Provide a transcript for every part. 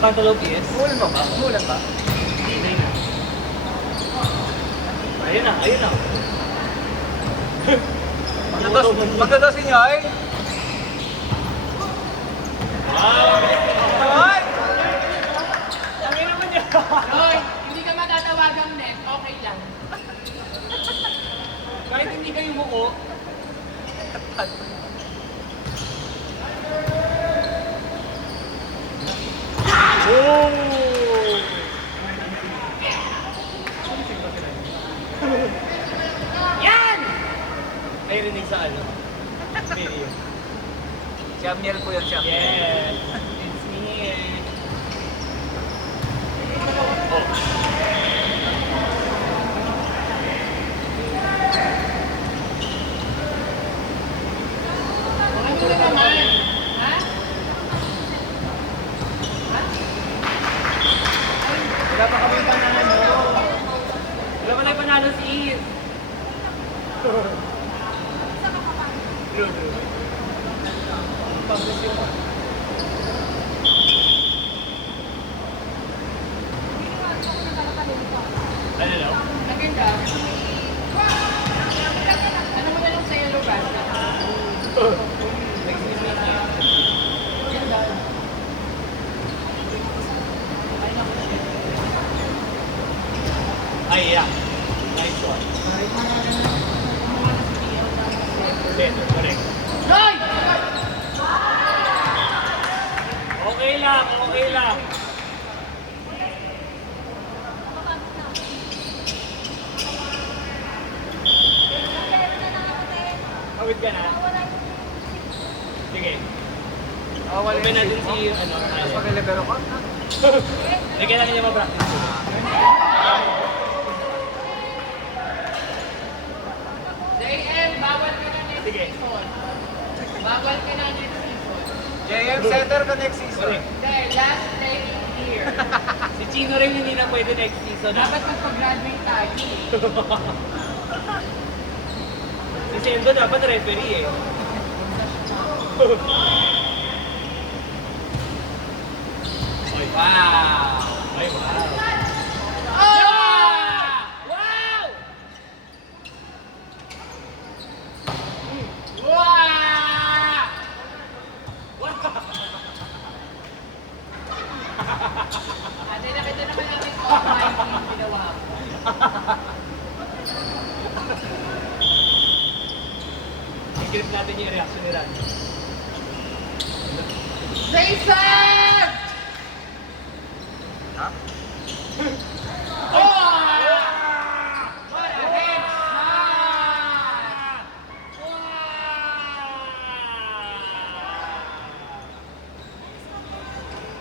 Pantalo PS? Umulan ba ba? Umulan ba? Hindi na. Ayun na, ayun na. Magdadasin niya ay? Ay! Tangin naman niya. Hoy, hindi ka matatawagang net, okay lang. Kahit hindi kayo muko. Yan! May rinig sa ano? Video. Si Amiel po yun, si Amiel. Yes, it's me. Ano na naman? Ha? Ha? Wala pa kami panalo. Wala pa na panalo si Iz. Ano daw? Maganda. Ano mo na lang sa yellow basta? Ganda. Ay, yeah. Nice one. Better, correct. Hoy! Okay lang, okay lang. Kawit ka na? Sige. Open natin si, ano, Tapos mag-libero ka? Hindi kailangan niya ma-practice. JM, bawal ka na next Sige. season. Bawal ka na next season. JM, center ka next season. Correct. Hindi, last day here. Si Chino rin hindi na pwede next season. Dapat magpag-graduate tayo eh. Si Sendo dapat referee eh. Wow! Ay, wow! Ah! Wow! Wow! Ate, nakita naman namin ko ang ginawa mo. I-grip natin yung reaction ni Ran. Jason! Ha? Oh! What a headshot!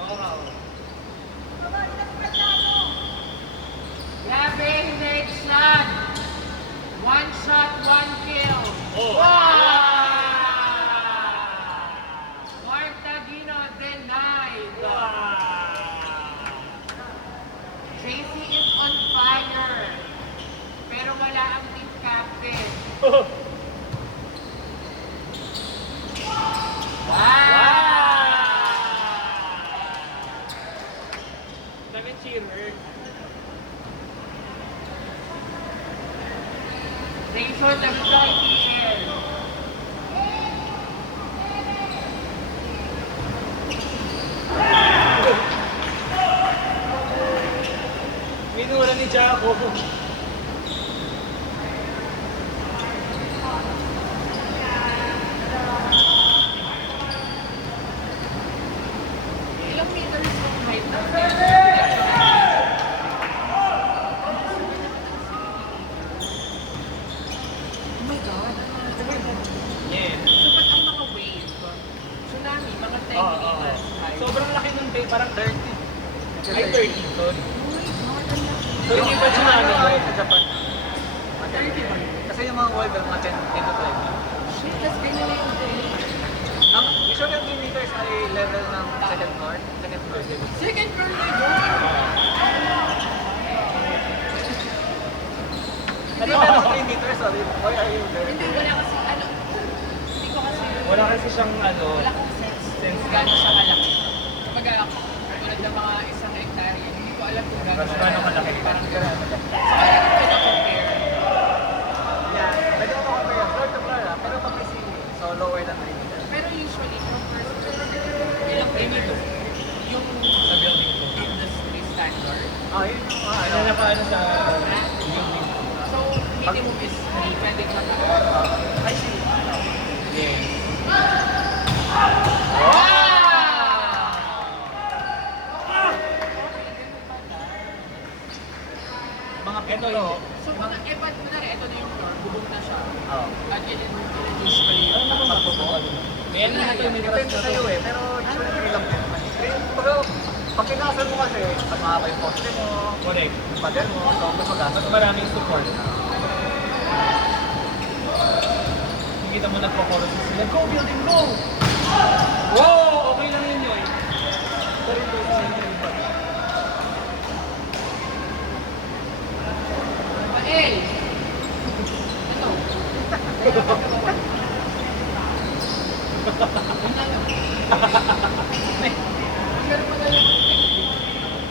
Wow! Grabe, headshot! One shot, one kill. Oh. Wow! Martagino denied. JC is on fire. Pero wala ang team captain. Sabi cheerer. Jason, nag-fly teacher. Minura ni Jaco. Ilang meters ang height ng Oh my God. Yeah. So, ba't ang mga wave? Tsunami, mga 10 Oo, meters high. Sobrang laki ng bay, parang 30. Ay, 30. Sorry. Oh my God, ang laki. So, hindi ba tsunami? Ay, sa Japan. Kasi yung mga wall, mga 10 to 20. Shit, tas ganyan na yung day. Ang usually ang 3 meters ay level ng second floor. Second floor. Second floor na yun. Ano ba yung 3 meters? Sorry. Why are you there? Hindi, wala kasi, ano, hindi ko kasi, Wala kasi siyang ano, wala akong sense. Sense. Gano'n siya malaki. Kumbaga ako, tulad lungsod na mga 1 hektarya. Hindi ko alam kung Mas gano'ng kalaki? Parang gano'n. So, kaya ko na-compare. Yeah, pwede mo compare floor to floor pero pag may ceiling, so lower than 3 meters. Pero usually, from first to ilang premium yung Sa building ko. industry standard. Yun yung Ano na paano sa So, minimum is 3, pwede ka na. I see. Yes. Mga Ito, pinto. So, mga epat mo na rin, ito na yung floor, bubong na siya. Oh. At usually, Magbubuo. Meron na ito may Depende sa'yo pero usually 3 lang din naman. Pero pag kinasan mo kasi, pag mahaba yung poste mo, Correct. yung pader mo, so mas magastos. Mas maraming support. Nakikita mo nagpo-chorus sila. Go building, go! Wow! Okay lang yun yun. Sorry po sa inyo. Pael! Ano?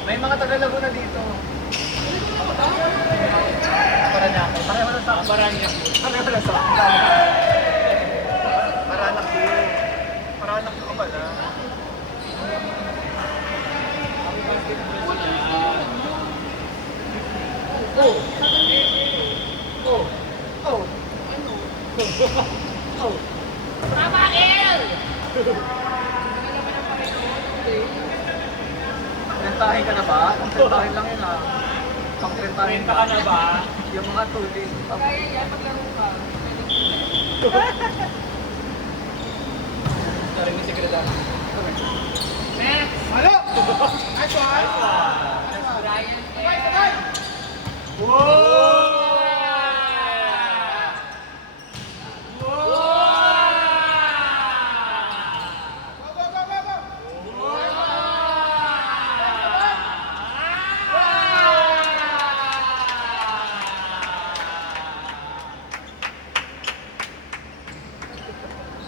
May mga taga-Laguna dito. Paranaque. Pareho lang sa Barangay. Pareho lang sa Paranaque. Paranaque ko pala. Oh! Oh! Oh! Oh! Pael! Rentahin ka na ba? Rentahin lang yun ah. Pang-rentahin Renta ka na ba? Yung mga tubig. Kaya yan, maglaro ka. Sorry, may sekretary. Next! Ano? Nice one! Brian L. Wow!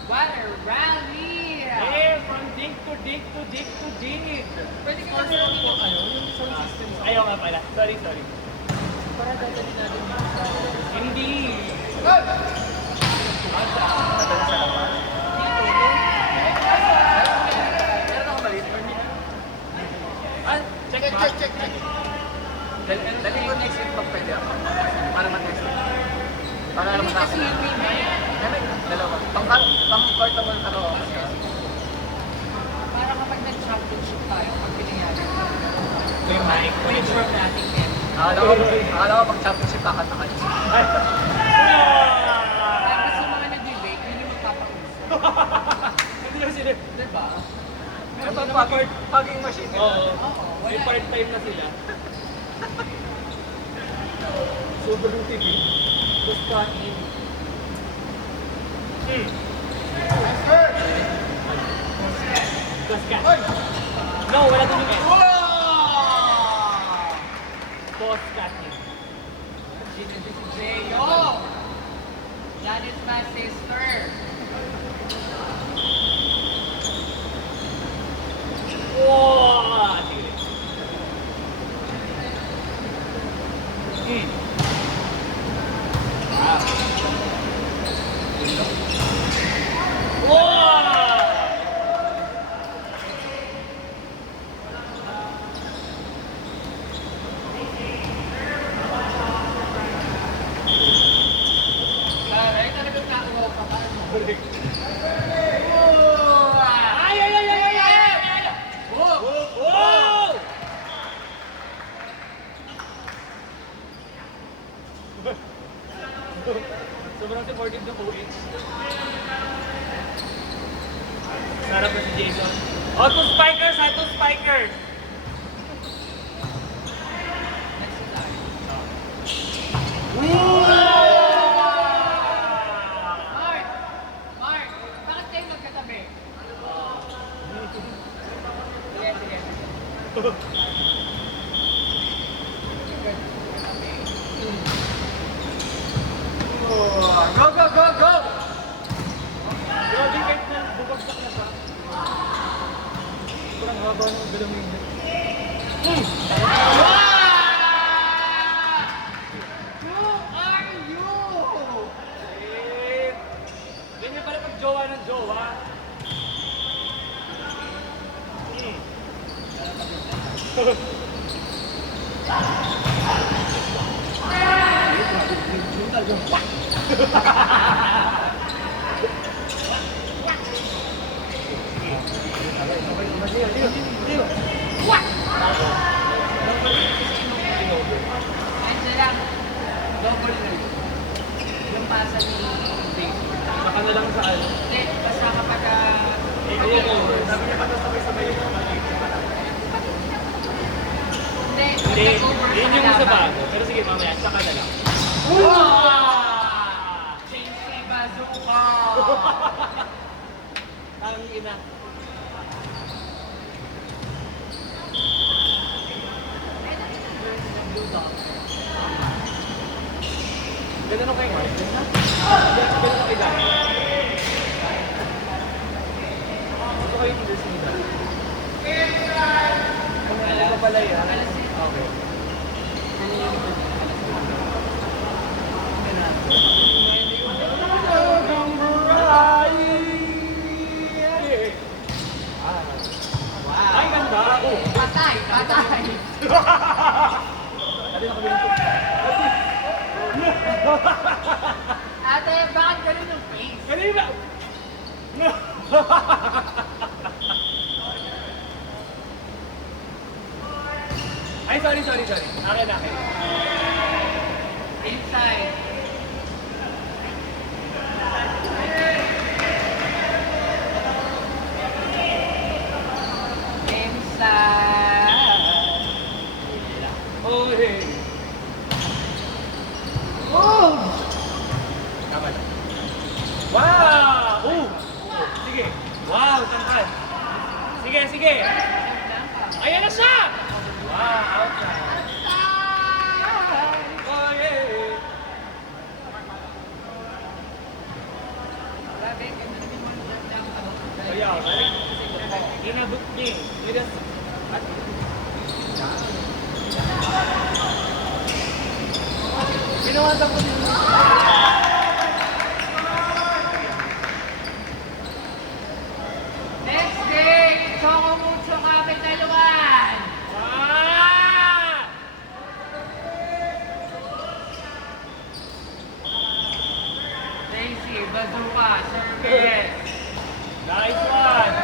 Water rally! Eh, from dig to dig to dig to dig. Pwede ka lang yung yung sound system. Ayaw nga pala. Sorry. Para dadali natin dito sa... Hindi. Madali sa labas. Meron ako maliit. Ah, check. Dali ko next week pag pwede ako. Para mag-next week. Para Hindi naman kasi yung may May dalawa. Pang-portable ka ako. para kapag nag-championship tayo, pag pinayari. May mic. Make sure natin yan. Akala ko pag-championship kakanta ka. Tapos yung mga nag-debate, yun yung magpapausap. Hindi na sila. Diba? Ito paging machine. Oo. Oo, May wala. part-time na sila. Sobrang TV. Tapos kain. Tapos kain. No, wala doon yung S. Boss kain. Jeyo! That is my sister. Wow! Sige. Wow! Ay, talagang nauwaw ka pa. Ay, ay, ay, ay, ay, ay, ay! Wow! Sobrang supportive ng OH. Sarap na si Jason. Oh, two spikers ha, two spikers! Mark! Mark! Bakit kayo magkatabi? Sige, sige. Go, go, go, go! Grabe kahit na bubagsak na siya. Sobrang haba ng dalawang minutes. Who are you? Eh, ganyan pala pag jowa ng jowa. Andiyan lang. Double na yun. Yung pasa ni Tracy. Saka na lang sa ano. Hindi, basta kapag Sabi niya pa daw sabay-sabay yung Hindi, yun yung sa bago. Pero sige, mamaya, saka na lang. Tracy Bazooka! Ang ina. Ganun ako kayo. Ganun ako kayo dati. Gusto kayo yung dressing dati. Ano ka pala yan? Okay. Ay, ganda! Oh! Patay! Patay! Dali na kami nito. Ate, bakit ganun yung face? Kanina! Ay, sorry. Akin. Inside. Inside. Oh, hey. Oh! Tama na. Wow! Oh! Sige. Wow, tangkad. Sige. Ayan na siya! Wow, outside. Oh, yeah. Grabe, ganda naman mo ng Ayaw, inabot niya. Yun Pinawasan ko din. Next day, Choco Mucho Kapitaluan! Ah! Tracy Bazooka, service! Nice one!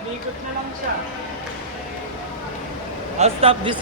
Umikot na lang siya. I'll stop this.